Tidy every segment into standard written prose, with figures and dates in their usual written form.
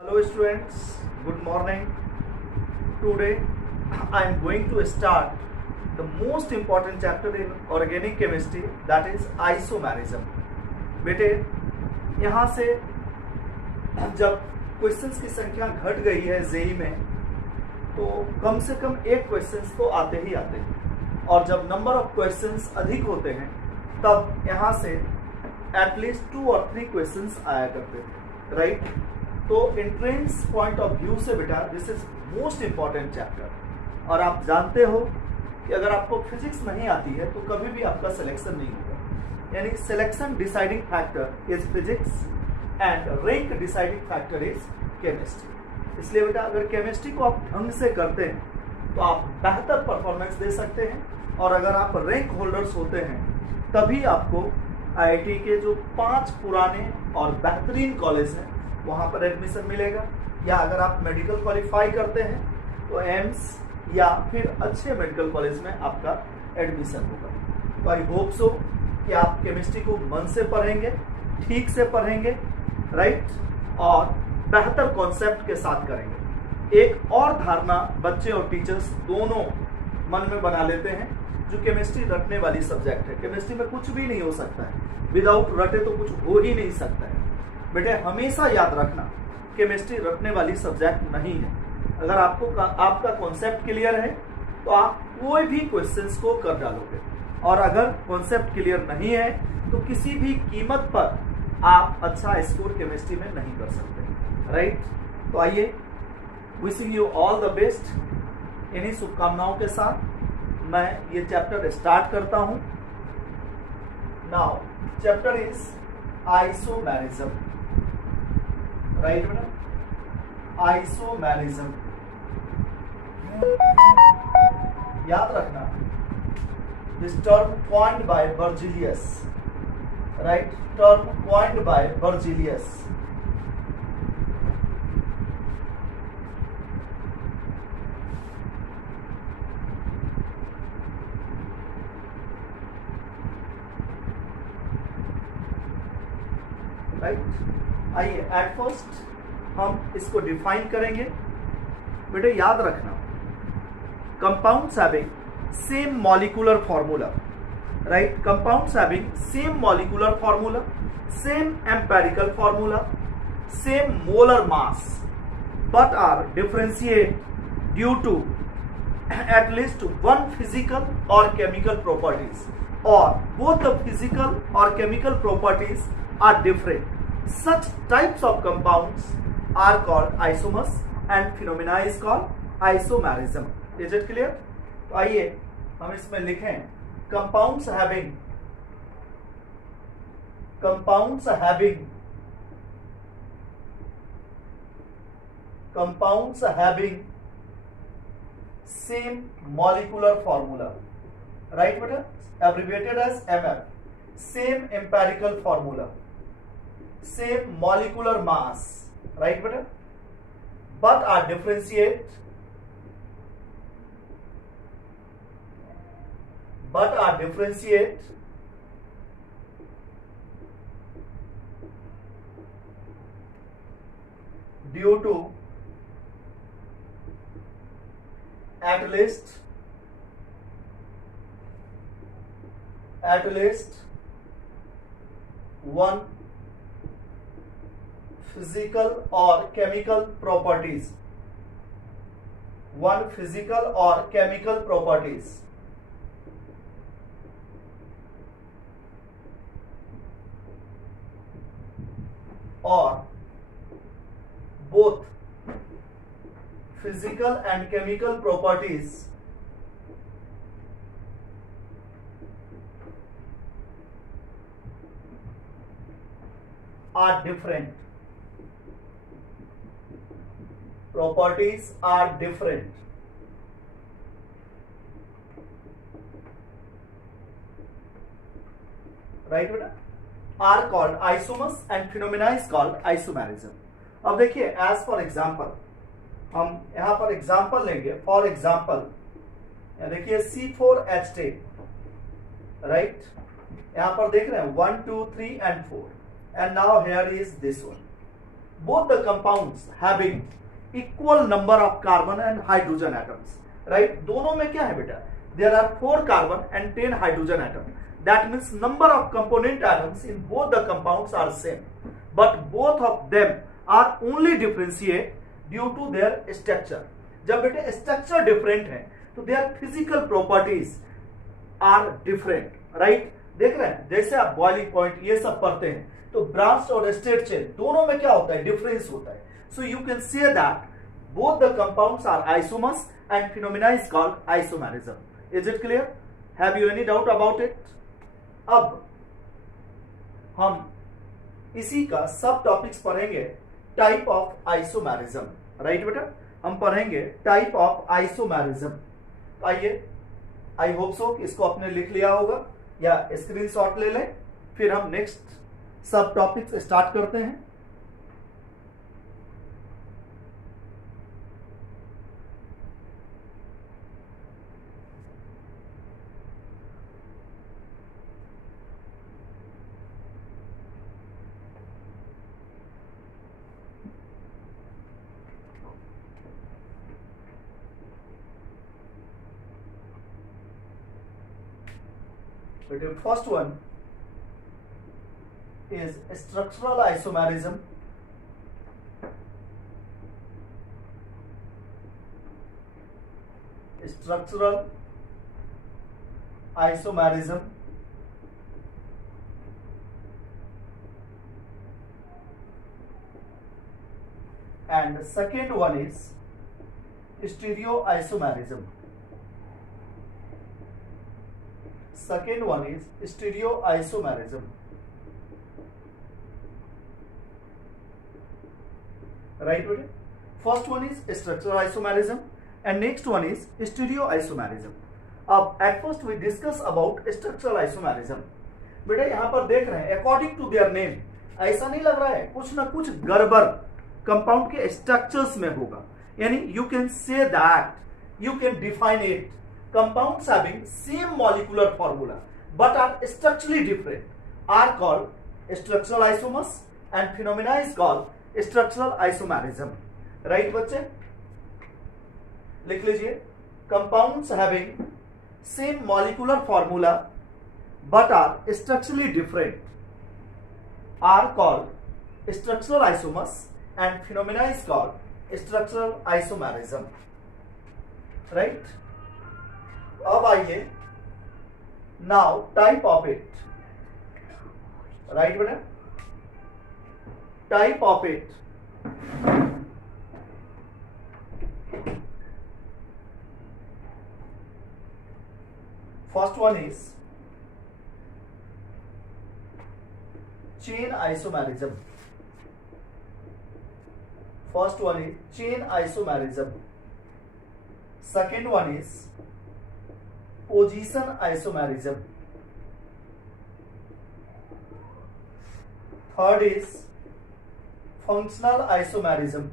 Hello students, good morning. Today I am going to start the most important chapter in organic chemistry, that is isomerism. बेटे यहाँ से जब questions की संख्या घट गई है जेई में, तो कम से कम एक क्वेश्चंस तो आते ही आते हैं, और जब नंबर ऑफ क्वेश्चंस अधिक होते हैं तब यहाँ से एटलीस्ट 2 और 3 क्वेश्चंस आया करते थे, राइट। तो एंट्रेंस पॉइंट ऑफ व्यू से बेटा this is most important chapter. और आप जानते हो कि अगर आपको फिजिक्स नहीं आती है तो कभी भी आपका सिलेक्शन नहीं होगा, यानी selection deciding factor is physics and rank deciding factor is chemistry. इसलिए बेटा अगर केमिस्ट्री को आप ढंग से करते हैं तो आप बेहतर परफॉर्मेंस दे सकते हैं, और अगर आप रैंक होल्डर्स होते हैं तभी आपको आईआईटी के जो 5 पुराने और बेहतरीन कॉलेज हैं वहाँ पर एडमिशन मिलेगा, या अगर आप मेडिकल क्वालिफाई करते हैं तो एम्स या फिर अच्छे मेडिकल कॉलेज में आपका एडमिशन होगा। तो आई होप सो कि आप केमिस्ट्री को मन से पढ़ेंगे, ठीक से पढ़ेंगे, राइट, और बेहतर कॉन्सेप्ट के साथ करेंगे। एक और धारणा बच्चे और टीचर्स दोनों मन में बना लेते हैं, जो केमिस्ट्री रटने वाली सब्जेक्ट है। केमिस्ट्री में कुछ भी नहीं हो सकता है, विदाउट रटे तो कुछ हो ही नहीं सकता है। बेटे हमेशा याद रखना, केमिस्ट्री रटने वाली सब्जेक्ट नहीं है। अगर आपका कॉन्सेप्ट क्लियर है तो आप कोई भी क्वेश्चंस को कर डालोगे, और अगर कॉन्सेप्ट क्लियर नहीं है तो किसी भी कीमत पर आप अच्छा स्कोर केमिस्ट्री में नहीं कर सकते, राइट। तो आइए, wishing you all the best. इन्हीं शुभकामनाओं के साथ मैं ये चैप्टर स्टार्ट करता हूं। Now chapter is isomerism, right बेटा, आइसोमेरिज्म। याद रखना, this term coined bye Berzelius, right, term coined bye Berzelius. Right, आइए एट फर्स्ट हम इसको डिफाइन करेंगे। बेटे याद रखना, compounds having same molecular formula, right, compounds having same molecular formula, same empirical formula, same molar mass, but are differentiate due to at least one physical or chemical properties, or both the physical or chemical properties are different. Such types of compounds are called isomers and phenomena is called isomerism. Is it clear? तो आइए हम इसमें लिखें compounds having same molecular formula, right beta, abbreviated as MF, same empirical formula, same molecular mass, right beta, but are differentiate due to at least one physical or chemical properties, or both physical and chemical properties are different. Right बेटा, are called isomers and phenomena is called isomerism. अब देखिए, as for example, हम यहाँ पर example लेंगे। For example देखिए C4H10, right, यहाँ पर देख रहे हैं 1 2 3 and 4, and now here is this one. Both the compounds having equal number of carbon and hydrogen atoms, right? दोनों में क्या है बेटा? There are 4 carbon and 10 hydrogen atoms. That means number of component atoms in both the compounds are same, but both of them are only differentiate due to their structure. जब बेटे structure different है तो their physical properties are different, right? देख रहे हैं, जैसे आप boiling point ये सब पढ़ते हैं तो ब्रांच और स्ट्रेट चेन दोनों में क्या होता है? डिफरेंस होता है. So you can say that both the compounds are isomers and phenomena is called isomerism. Is it clear? Have you any doubt about it? अब हम इसी का सब टॉपिक्स पढ़ेंगे, टाइप ऑफ आइसोमेरिज्म. राइट बेटा, हम पढ़ेंगे टाइप ऑफ आइसोमेरिज्म. आइए, आई होप सो कि इसको आपने लिख लिया होगा या स्क्रीनशॉट ले लें, फिर हम नेक्स्ट सब टॉपिक्स स्टार्ट करते हैं. The first one is structural isomerism. Structural isomerism. And the second one is stereoisomerism. Second one is stereoisomerism. Right? First one is structural isomerism and next one is stereoisomerism. अब at first we discuss about structural isomerism. बेटा यहाँ पर देख रहे हैं according to their name, ऐसा नहीं लग रहा है कुछ ना कुछ गड़बड़ कंपाउंड के स्ट्रक्चर्स में होगा. यानी you can say that, you can define it. Compounds having same molecular formula but are structurally different are called structural isomers and phenomena is called structural isomerism. Right बच्चे, लिख लीजिए. Compounds having same molecular formula but are structurally different are called structural isomers and phenomena is called structural isomerism. Right? अब आइए, now type of it. Right बेटा, type of it. First one is chain isomerism. First one is chain isomerism. Second one is position isomerism. Third is functional isomerism.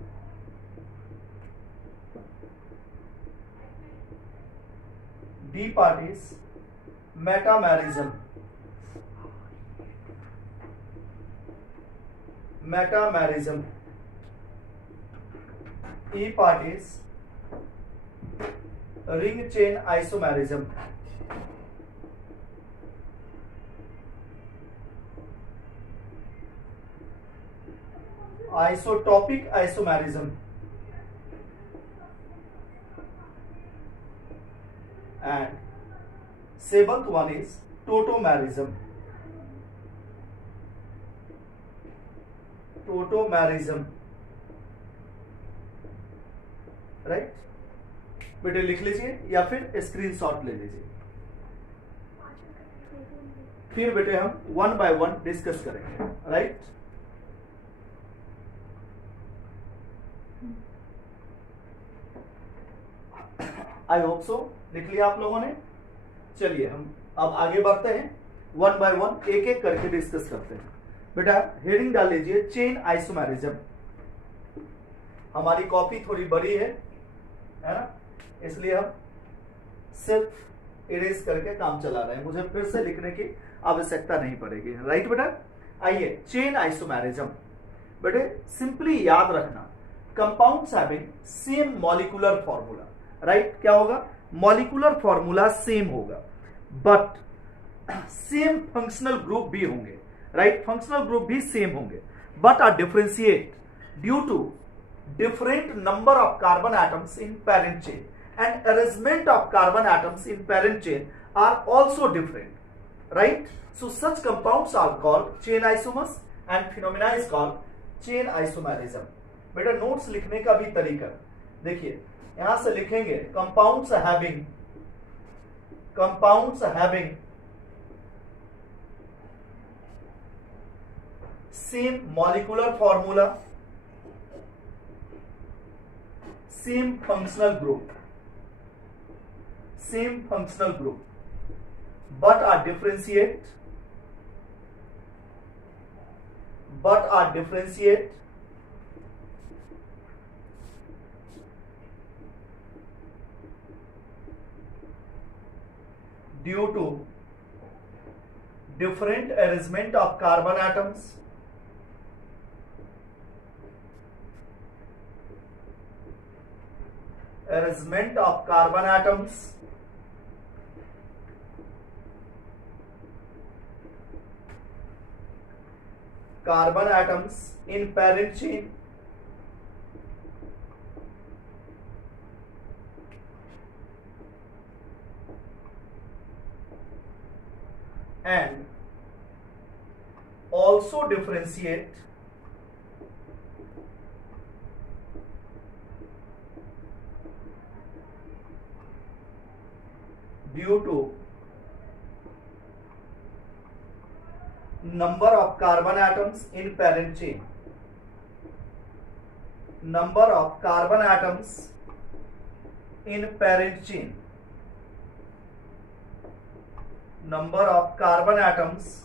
D part is metamerism. Metamerism. E part is ring chain isomerism. Isotopic isomerism. And seventh one is tautomerism. Tautomerism. Right, बेटे लिख लीजिए या फिर screenshot ले लीजिए. फिर बेटे हम वन बाय वन डिस्कस करेंगे. राइट, आई होप सो लिख लिया आप लोगों ने. चलिए हम अब आगे बढ़ते हैं, वन बाय वन एक एक करके डिस्कस करते हैं. बेटा हेडिंग डाल लीजिए चेन आइसोमेरिज्म. हमारी कॉपी थोड़ी बड़ी है ना, इसलिए हम सिर्फ इरेज करके काम चला रहे हैं, मुझे फिर से लिखने की आवश्यकता नहीं पड़ेगी. राइट बेटा, आइए चेन आइसोमेरिज्म, बेटे सिंपली याद रखना compounds having same molecular formula, right. क्या होगा? मॉलिक्यूलर फॉर्मूला सेम होगा बट सेम फंक्शनल ग्रुप भी होंगे, राइट। फंक्शनल ग्रुप भी सेम होंगे but are differentiate due to different number of carbon atoms in parent chain and arrangement of carbon atoms in parent chain are also different, right? So such compounds are called chain isomers and phenomena is called chain isomerism. बेटा notes लिखने का भी तरीका देखिए, यहां से लिखेंगे compounds having same molecular formula, same functional group, but are differentiate due to different arrangement of carbon atoms, in parent chain and also differentiate due to number of carbon atoms in parent chain, number of carbon atoms in parent chain, number of carbon atoms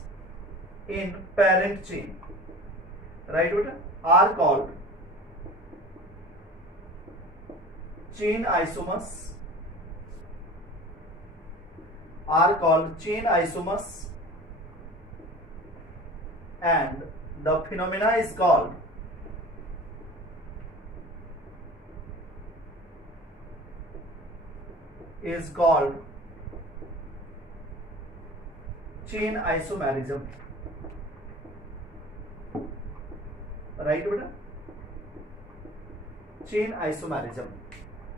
in parent chain, right beta, are called chain isomers, and the phenomena is called chain isomerism, right बेटा, chain isomerism,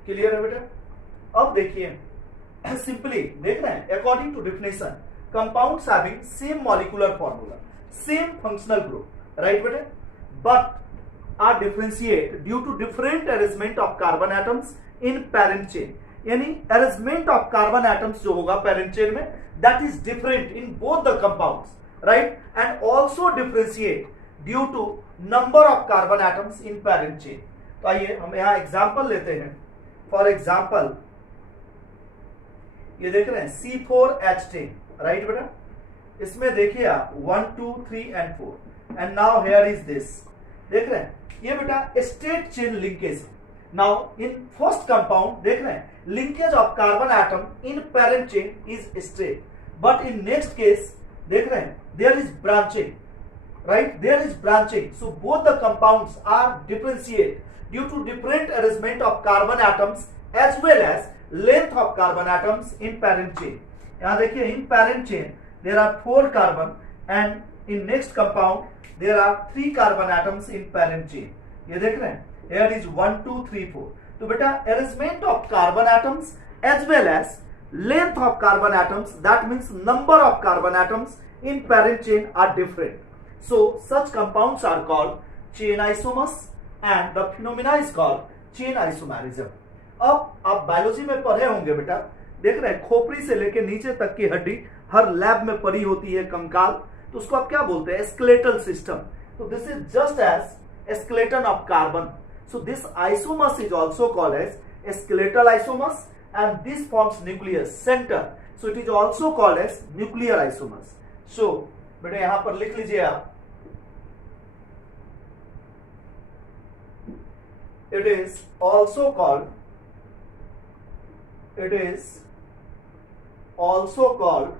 clear है बेटा। अब देखिए simply देख रहे हैं, according to definition compounds having same molecular formula, same functional group, right बेटे, but are differentiate due to different arrangement of carbon atoms in parent chain, यानी अरेंजमेंट ऑफ कार्बन एटम्स जो होगा पेरेंट चेन में that is different in both the compounds, right, and also differentiate due to number of carbon atoms in parent chain. तो आइए हम यहां example लेते हैं। फॉर एग्जांपल ये देख रहे हैं C4H10, राइट बेटा, इसमें देखिए आप 1 2 3 and 4 and now here is this, देख रहे हैं ये बेटा स्ट्रेट चेन लिंकेज है। नाउ इन फर्स्ट कंपाउंड देख रहे हैं linkage of carbon atom in parent chain is straight, but in next case देख रहे हैं there is branching, right, there is branching, so both the compounds are differentiate due to different arrangement of carbon atoms as well as length of carbon atoms in parent chain। यहाँ देखिए in parent chain there are 4 carbon and in next compound there are 3 carbon atoms in parent chain, ये देख रहे हैं here is 1 2 3 4। तो बेटा arrangement of carbon atoms as well as length of carbon atoms, that means number of carbon atoms in parent chain are different, so such compounds are called chain isomers and the phenomena is called chain isomerism। अब आप biology में पढ़े होंगे बेटा, देख रहे हैं खोपड़ी से लेकर नीचे तक की हड्डी हर लैब में पड़ी होती है कंकाल, तो उसको आप क्या बोलते हैं? Skeletal system. तो this is just as skeleton of carbon, so this isomers is also called as skeletal isomers and this forms nucleus centre, so it is also called as nuclear isomers. So बेटा यहां पर लिख लीजिए आप, it is also called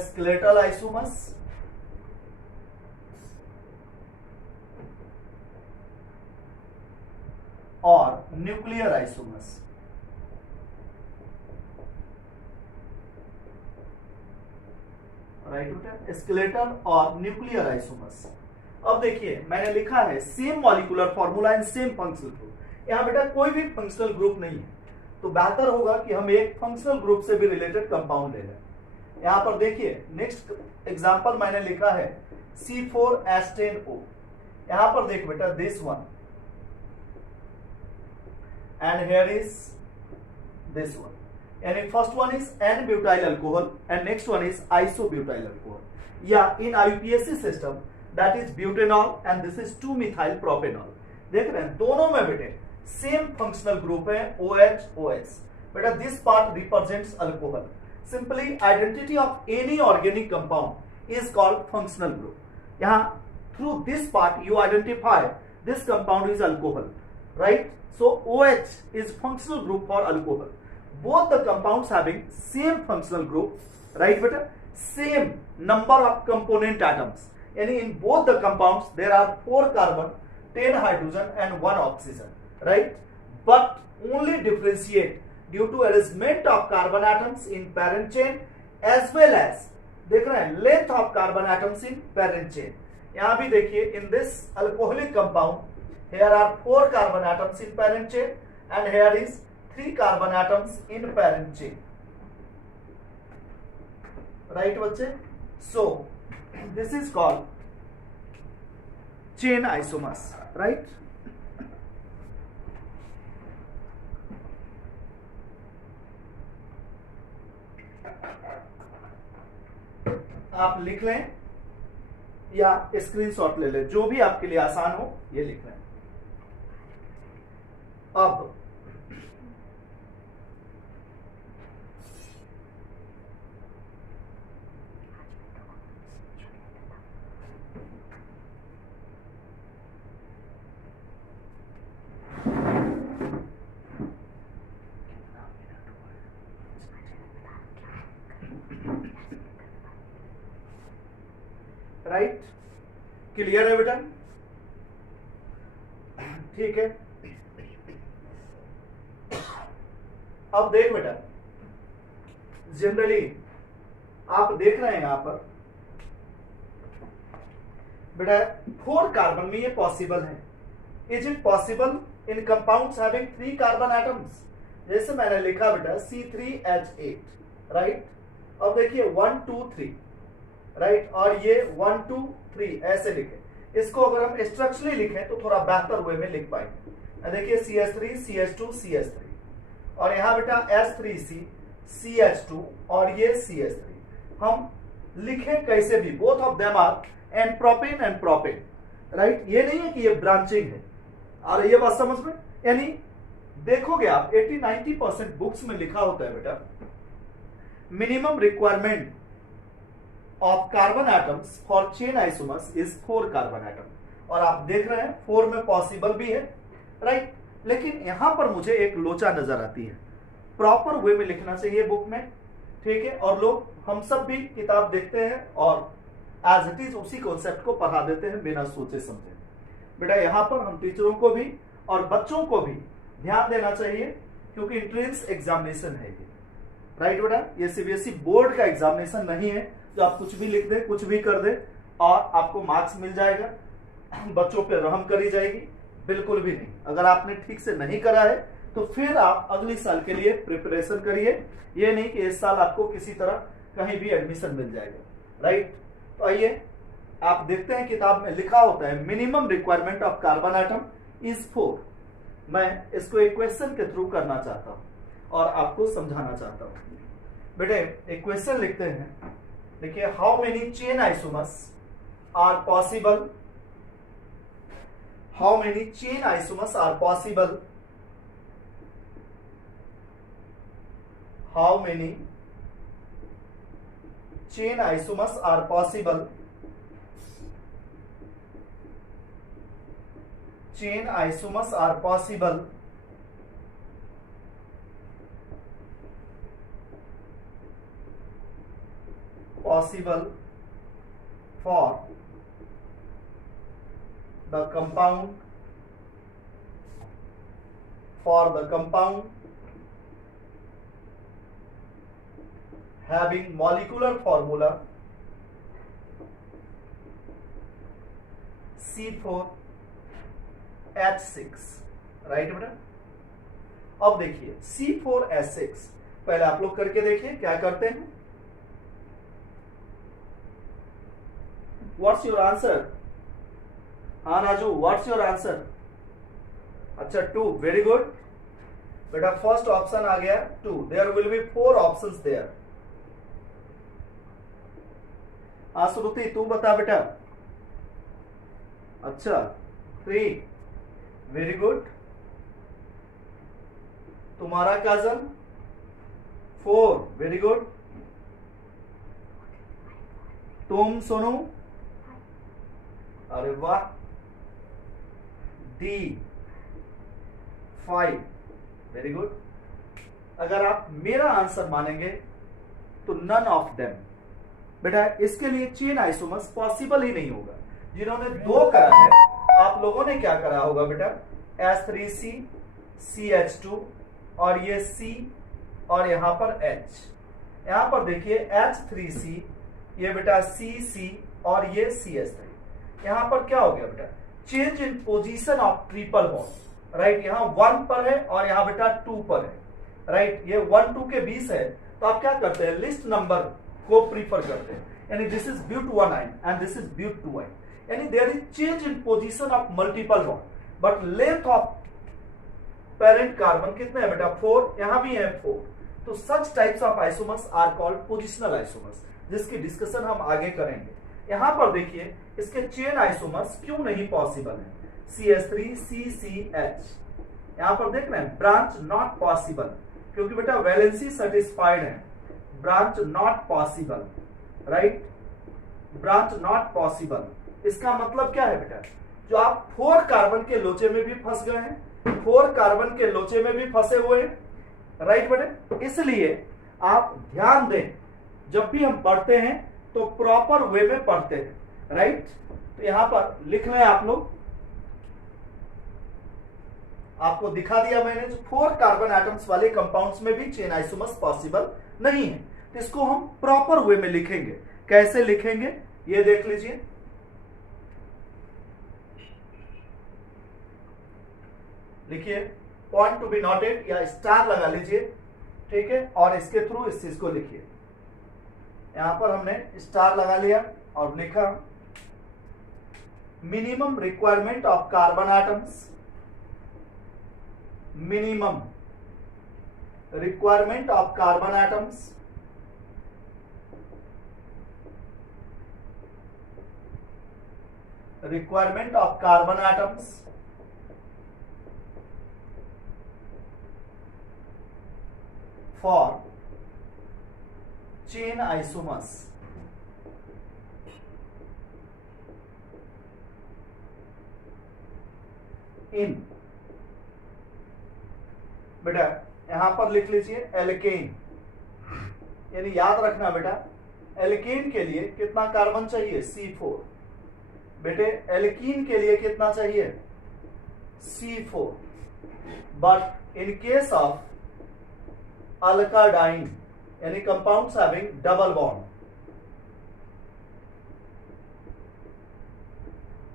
skeletal isomers और nuclear isomers. Right बेटा, skeletal और nuclear isomers. अब देखिए मैंने लिखा है same molecular formula and same functional group. यहां बेटा कोई भी फंक्शनल ग्रुप नहीं है, तो बेहतर होगा कि हम एक फंक्शनल ग्रुप से भी रिलेटेड कंपाउंड ले लें। यहां पर देखिए नेक्स्ट एग्जांपल मैंने लिखा है C4H10O। यहां पर देख बेटा this one and here is this one, यानी first one is N-butyl alcohol and next one is isobutyl alcohol, या in IUPAC system that is butanol and this is 2-methyl propanol। देख रहे हैं दोनों में बेटे सेम फंक्शनल ग्रुप है OH-OS। बेटा this part represents alcohol. Simply identity of any organic compound is called functional group. यहां through this part you identify this compound is alcohol, right? So OH is functional group for alcohol. Both the compounds having same functional group, right beta? Same number of component atoms. Yani in both the compounds there are 4 carbon, 10 hydrogen and 1 oxygen, right? But only differentiate due to arrangement of carbon atoms in parent chain as well as देख रहे हैं length of carbon atoms in parent chain। यहां भी देखिए in this alcoholic compound here are 4 carbon atoms in parent chain and here is 3 carbon atoms in parent chain, right बच्चे? So this is called chain isomers, right? आप लिख लें या screenshot ले लें, जो भी आपके लिए आसान हो ये लिख लें। अब राइट, क्लियर है बेटा? ठीक है। अब देख बेटा, जनरली आप देख रहे हैं यहां पर बेटा 4 कार्बन में ये पॉसिबल है। Is it possible in compounds having 3 carbon atoms? जैसे मैंने लिखा बेटा C3H8, राइट? अब देखिए 1 2 3, राइट? और ये 1 2 3 ऐसे लिखे। इसको अगर हम स्ट्रक्चरली लिखें तो थोड़ा बेहतर वे में लिख पाएंगे। देखिए CH3 CH2 CH3 और यहां बेटा S3C CH2 और ये CH3। हम लिखें कैसे भी, both of them are n propane and propane, right? ये नहीं है कि ये ब्रांचिंग है। और ये बात समझ में, यानी देखोगे आप 80-90% बुक्स में लिखा होता है बेटा minimum requirement of carbon atoms for chain isomers is 4 carbon atom, और आप देख रहे हैं 4 में पॉसिबल भी है, राइट? लेकिन यहां पर मुझे एक लोचा नजर आती है। प्रॉपर वे में लिखना चाहिए बुक में, ठीक है? और लोग हम सब भी किताब देखते हैं और एज इट इज उसी कॉन्सेप्ट को पढ़ा देते हैं बिना सोचे समझे। बेटा यहां पर हम टीचरों को भी और बच्चों को भी ध्यान देना चाहिए, क्योंकि एंट्रेंस एग्जामिनेशन है ये, राइट बेटा? ये CBSE बोर्ड का एग्जामिनेशन नहीं है जो आप कुछ भी लिख दे, कुछ भी कर दे और आपको मार्क्स मिल जाएगा, बच्चों पे रहम करी जाएगी, बिल्कुल भी नहीं। अगर आपने ठीक से नहीं करा है तो फिर आप अगले साल के लिए प्रिपरेशन करिए। ये नहीं कि इस साल आपको किसी तरह कहीं भी एडमिशन मिल जाएगा, राइट? तो आइए आप देखते हैं किताब में लिखा होता है minimum requirement of carbon atom is 4। मैं इसको एक क्वेश्चन के थ्रू करना चाहता हूं और आपको समझाना चाहता हूं। बेटे एक क्वेश्चन लिखते हैं, देखिए how many chain isomers are possible, how many chain isomers are possible, how many chain isomers are possible, chain isomers are possible possible for the compound having molecular formula C4H6, right बेटा। अब देखिए C4H6, पहले आप लोग करके देखिए क्या करते हैं। What's your answer? हाँ राजू, व्हाट्स योर आंसर? अच्छा 2, वेरी गुड बेटा। फर्स्ट ऑप्शन आ गया 2, there will be 4 options there. हाँ श्रुति तू बता बेटा। अच्छा 3, वेरी गुड। तुम्हारा कजन 4, वेरी गुड। तुम सोनू, अरे वाह, D 5, वेरी गुड। अगर आप मेरा आंसर मानेंगे तो नन ऑफ देम बेटा, इसके लिए चेन आइसोमर्स पॉसिबल ही नहीं होगा। जिन्होंने 2 करा है, आप लोगों ने क्या करा होगा बेटा, H3C CH2 और ये C और यहां पर H। यहां पर देखिए H3C, ये बेटा CC और ये CH3। यहां पर क्या हो गया बेटा, change in position of triple bond, right. यहां 1 पर है और यहां बेटा 2 पर है, राइट। ये 1 2 के 20 है, तो आप क्या करते हैं, लिस्ट नंबर को प्रीफर करते हैं। यानी दिस इज ब्यूट 1 आइन एंड दिस इज ब्यूट 2 आइन, यानी there is change in position of multiple bond but length of parent carbon कितने है बेटा, 4, यहां भी है 4। तो such types of isomers are called positional isomers, जिसकी डिस्कशन हम आगे करेंगे। यहां पर देखिए इसके चेन आइसोमर्स क्यों नहीं पॉसिबल है, CH3 CCH। यहां पर देख रहे हैं ब्रांच नॉट पॉसिबल, क्योंकि बेटा वैलेंसी सेटिस्फाइड है, branch not possible, right, branch not possible. इसका मतलब क्या है बेटा, जो आप 4 कार्बन के लोचे में भी फंस गए हैं, 4 कार्बन के लोचे में भी फंसे हुए हैं, राइट बेटे। इसलिए आप ध्यान दें, जब भी हम पढ़ते हैं तो प्रॉपर वे में पढ़ते हैं, राइट। तो यहां पर लिख रहे हैं आप लोग, आपको दिखा दिया मैंने, जो 4 कार्बन एटम्स वाले कंपाउंड्स में भी चेन आइसोमर्स पॉसिबल नहीं है। तो इसको हम प्रॉपर वे में लिखेंगे। कैसे लिखेंगे ये देख लीजिए। लिखिए पॉइंट टू बी नोटेड या स्टार लगा लीजिए, ठीक है, और इसके थ्रू इस चीज को लिखिए। यहां पर हमने स्टार लगा लिया और लिखा minimum requirement of carbon atoms, minimum requirement of carbon atoms for chain isomers in, बेटा यहां पर लिख लीजिए एल्केन। यानी याद रखना बेटा, एल्केन के लिए कितना कार्बन चाहिए, C4। बेटे एल्कीन के लिए कितना चाहिए, C4। But in case of alkadiene यानी compounds having double bond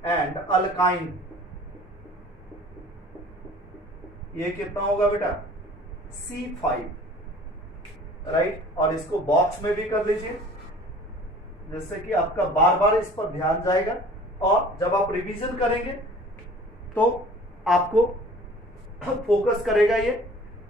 and alkyne, ये कितना होगा बेटा, C5, राइट। और इसको बॉक्स में भी कर लीजिए, जिससे कि आपका बार बार इस पर ध्यान जाएगा, और जब आप रिवीजन करेंगे तो आपको फोकस करेगा ये,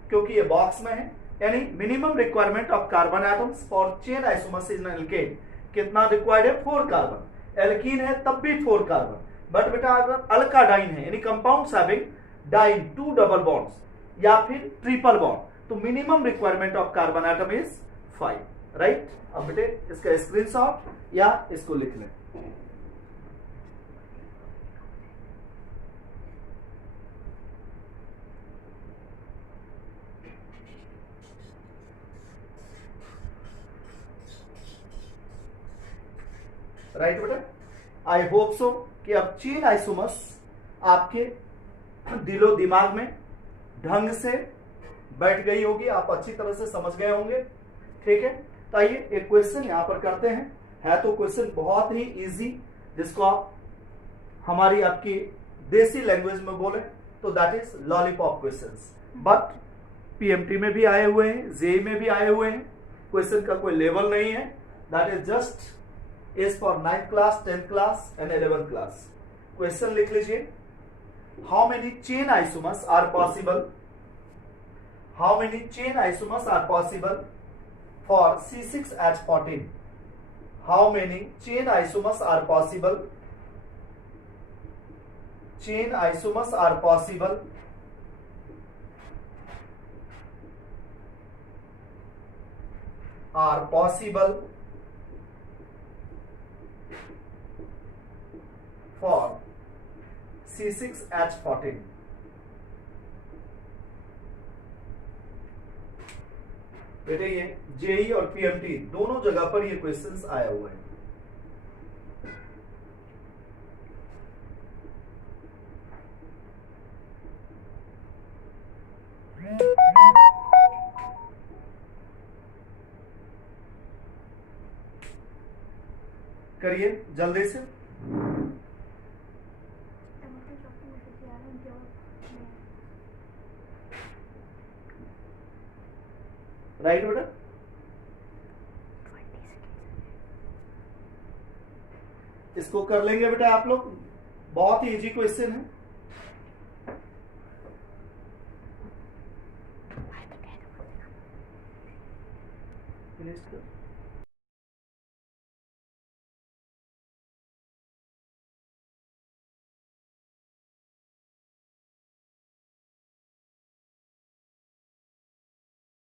क्योंकि ये बॉक्स में है। यानी minimum requirement of carbon atoms for chain isomers in alkane, कितना रिक्वायर्ड है, 4 कार्बन। एल्कीन है तब भी 4 कार्बन, बट बेटा अगर अल्काडाइन है यानी compounds having diene 2 double bonds या फिर ट्रिपल बॉन्ड, तो minimum requirement of carbon atom is 5, right. अब बेटे इसका स्क्रीनशॉट या इसको लिख लें। राइट बेटा। आई होप सो कि अब चेन आइसोमर्स आपके दिलो दिमाग में ढंग से बैठ गई होगी, आप अच्छी तरह से समझ गए होंगे। ठीक है, तो आइए एक क्वेश्चन यहां पर करते हैं। है तो क्वेश्चन बहुत ही इजी, जिसको आप हमारी आपकी देसी लैंग्वेज में बोले तो that is lollipop questions. But PMT में भी आए हुए हैं, जेई में भी आए हुए हैं, क्वेश्चन का कोई लेवल नहीं है। That is just is for 9th class, 10th class and 11th class. Question लिख लीजिए, how many chain isomers are possible, how many chain isomers are possible for C6H14? How many chain isomers are possible? Chain isomers are possible for C6H14. बेटे ये JEE और PMT दोनों जगह पर ये questions आए हुए हैं। करिए जल्दी से। राइट बेटा, इसको कर लेंगे बेटा आप लोग, बहुत ही इजी क्वेश्चन है। फिनिश कर।